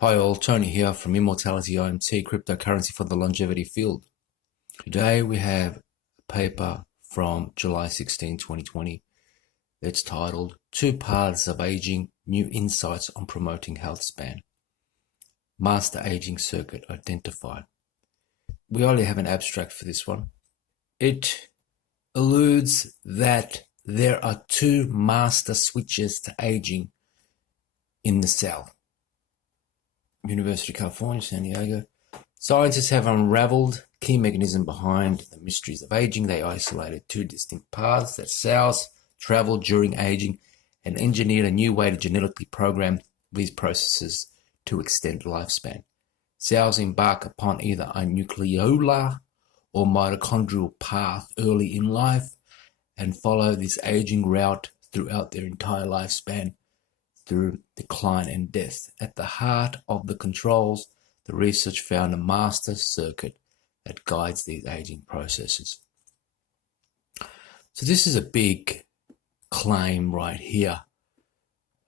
Hi all, Tony here from Immortality IMT, cryptocurrency for the longevity field. Today we have a paper from July 16, 2020 that's titled Two Paths of Aging, New Insights on Promoting Health Span. Master Aging Circuit Identified. We only have an abstract for this one. It alludes that there are two master switches to aging in the cell. University of California, San Diego. Scientists have unraveled key mechanism behind the mysteries of aging. They isolated two distinct paths that cells travel during aging and engineered a new way to genetically program these processes to extend lifespan. Cells embark upon either a nucleolar or mitochondrial path early in life and follow this aging route throughout their entire lifespan through decline and death. At the heart of the controls, the research found a master circuit that guides these aging processes. So this is a big claim right here.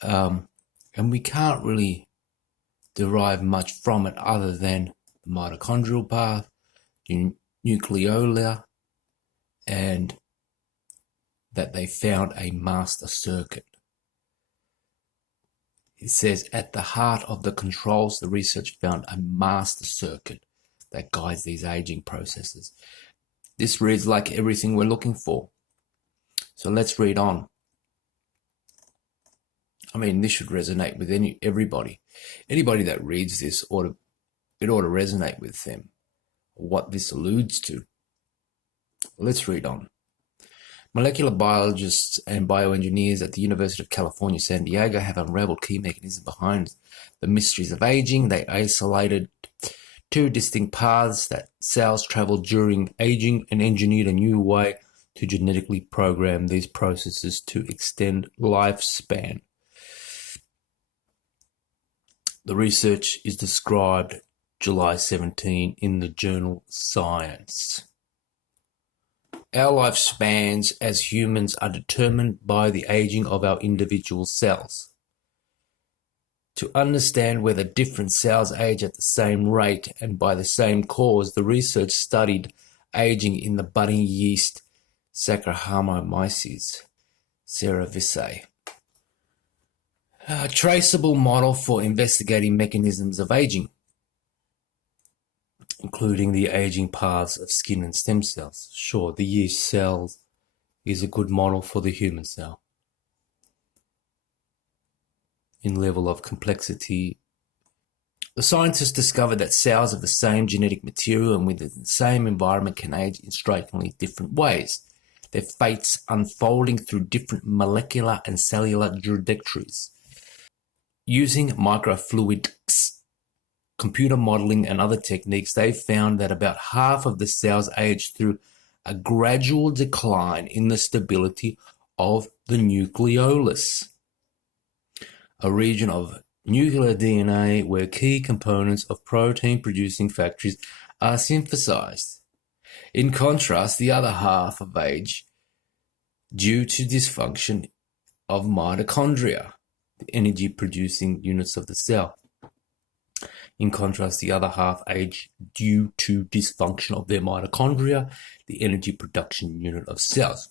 And we can't really derive much from it other than the mitochondrial path, nucleolar, and that they found a master circuit. It says, at the heart of the controls, the research found a master circuit that guides these aging processes. This reads like everything we're looking for. So let's read on. I mean, this should resonate with everybody. Anybody that reads this it ought to resonate with them, what this alludes to. Let's read on. Molecular biologists and bioengineers at the University of California, San Diego have unraveled key mechanisms behind the mysteries of aging. They isolated two distinct paths that cells travel during aging and engineered a new way to genetically program these processes to extend lifespan. The research is described July 17 in the journal Science. Our lifespans as humans are determined by the aging of our individual cells. To understand whether different cells age at the same rate and by the same cause, the research studied aging in the budding yeast Saccharomyces cerevisiae, a traceable model for investigating mechanisms of aging, including the aging paths of skin and stem cells. Sure, the yeast cell is a good model for the human cell. In level of complexity, the scientists discovered that cells of the same genetic material and within the same environment can age in strikingly different ways, their fates unfolding through different molecular and cellular trajectories. Using microfluidics, computer modeling and other techniques, they found that about half of the cells age through a gradual decline in the stability of the nucleolus, a region of nuclear DNA where key components of protein-producing factories are synthesized. In contrast, the other half of age due to dysfunction of mitochondria, the energy-producing units of the cell. In contrast, the other half age due to dysfunction of their mitochondria, the energy production unit of cells.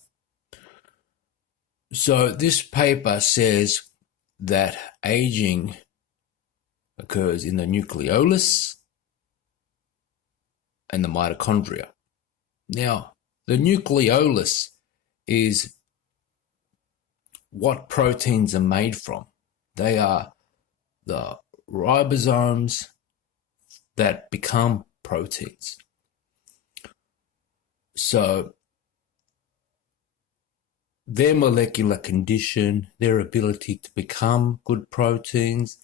So this paper says that aging occurs in the nucleolus and the mitochondria. Now, the nucleolus is what proteins are made from. They are the ribosomes that become proteins. So their molecular condition, their ability to become good proteins,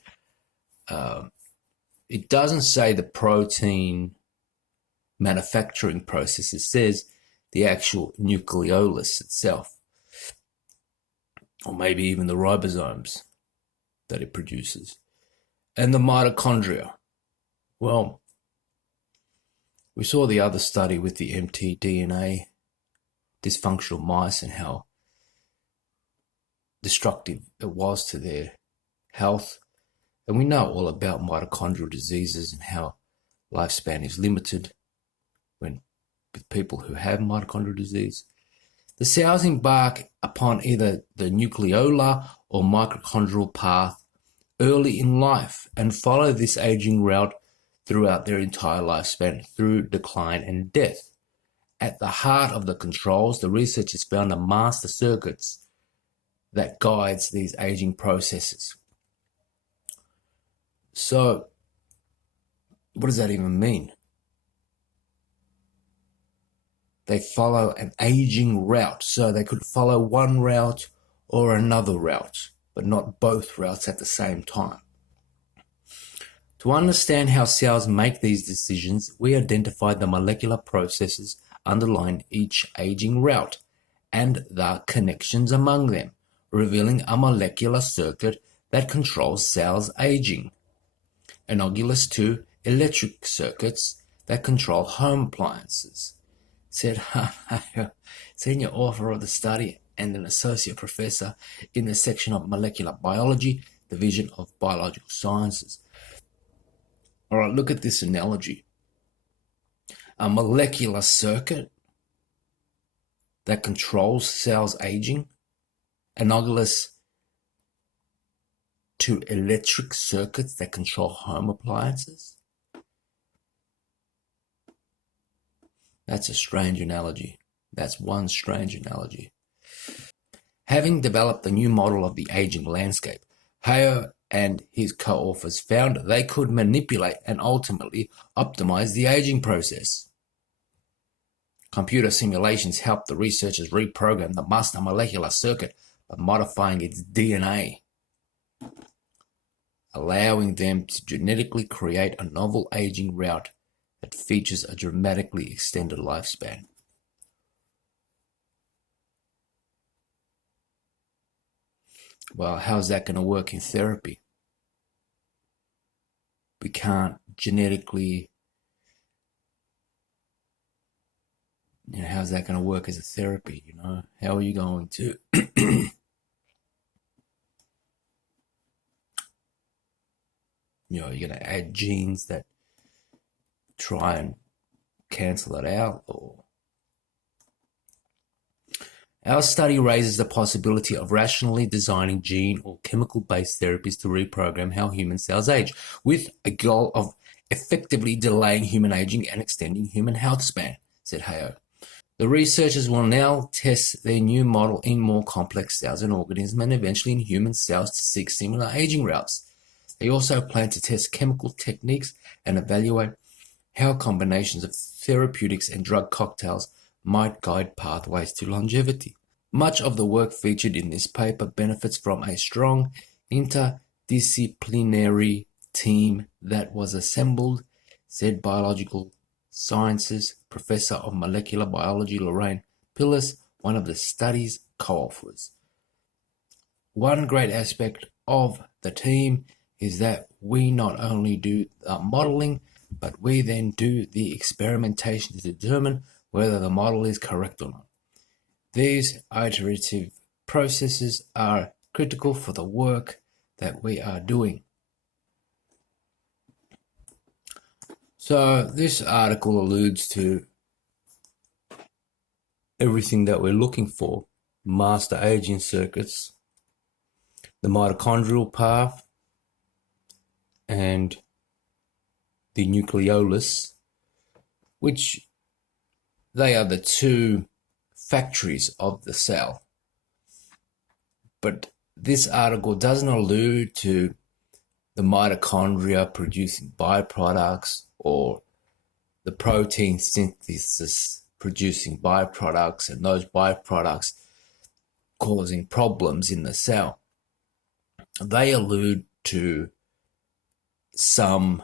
it doesn't say the protein manufacturing process, it says the actual nucleolus itself, or maybe even the ribosomes that it produces. And the mitochondria. Well, we saw the other study with the mtDNA, dysfunctional mice, and how destructive it was to their health. And we know all about mitochondrial diseases and how lifespan is limited when with people who have mitochondrial disease. The cells embark upon either the nucleolar or mitochondrial path early in life and follow this aging route throughout their entire lifespan through decline and death. At the heart of the controls, the researchers found a master circuits that guides these aging processes. So, what does that even mean? They follow an aging route, so they could follow one route or another route, but not both routes at the same time. To understand how cells make these decisions, we identified the molecular processes underlying each aging route and the connections among them, revealing a molecular circuit that controls cells aging, analogous to electric circuits that control home appliances, said senior author of the study and an associate professor in the section of molecular biology, Division of Biological Sciences. All right, look at this analogy. A molecular circuit that controls cells aging, analogous to electric circuits that control home appliances. That's a strange analogy. That's one strange analogy. Having developed a new model of the aging landscape, Hale and his co-authors found they could manipulate and ultimately optimize the aging process. Computer simulations helped the researchers reprogram the master molecular circuit by modifying its DNA, allowing them to genetically create a novel aging route that features a dramatically extended lifespan. Well, how's that going to work in therapy? We can't genetically, how's that going to work as a therapy, How are you going to you're going to add genes that try and cancel it out? Or our study raises the possibility of rationally designing gene or chemical-based therapies to reprogram how human cells age, with a goal of effectively delaying human aging and extending human health span, said Hale. The researchers will now test their new model in more complex cells and organisms and eventually in human cells to seek similar aging routes. They also plan to test chemical techniques and evaluate how combinations of therapeutics and drug cocktails might guide pathways to longevity. Much of the work featured in this paper benefits from a strong interdisciplinary team that was assembled, said Biological Sciences Professor of Molecular Biology Lorraine Pillis, one of the study's co-authors. One great aspect of the team is that we not only do the modeling, but we then do the experimentation to determine whether the model is correct or not. These iterative processes are critical for the work that we are doing. So this article alludes to everything that we're looking for: master aging circuits, the mitochondrial path, and the nucleolus, which they are the two factories of the cell. But this article doesn't allude to the mitochondria producing byproducts or the protein synthesis producing byproducts and those byproducts causing problems in the cell. They allude to some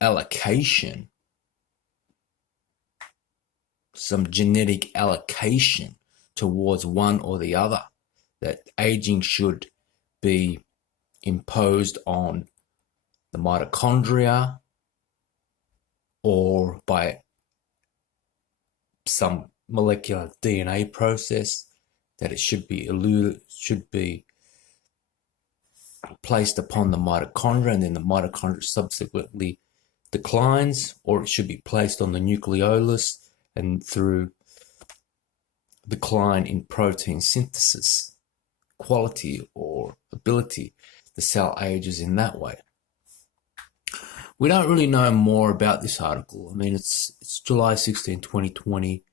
allocation, some genetic allocation towards one or the other, that aging should be imposed on the mitochondria or by some molecular DNA process, that it should be placed upon the mitochondria, and then the mitochondria subsequently declines, or it should be placed on the nucleolus, and through decline in protein synthesis quality or ability, the cell ages in that way. We don't really know more about this article. I mean, it's July 16, 2020.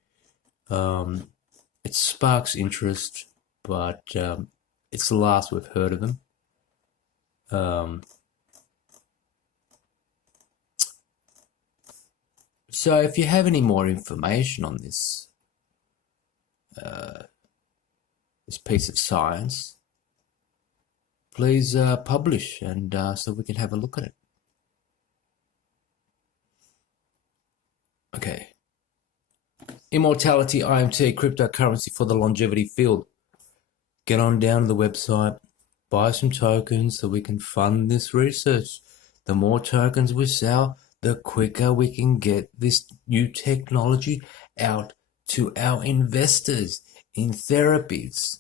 It sparks interest, but it's the last we've heard of them. So if you have any more information on this piece of science, please publish, and so we can have a look at it. Okay. Immortality IMT, cryptocurrency for the longevity field. Get on down to the website, buy some tokens so we can fund this research. The more tokens we sell, the quicker we can get this new technology out to our investors in therapies.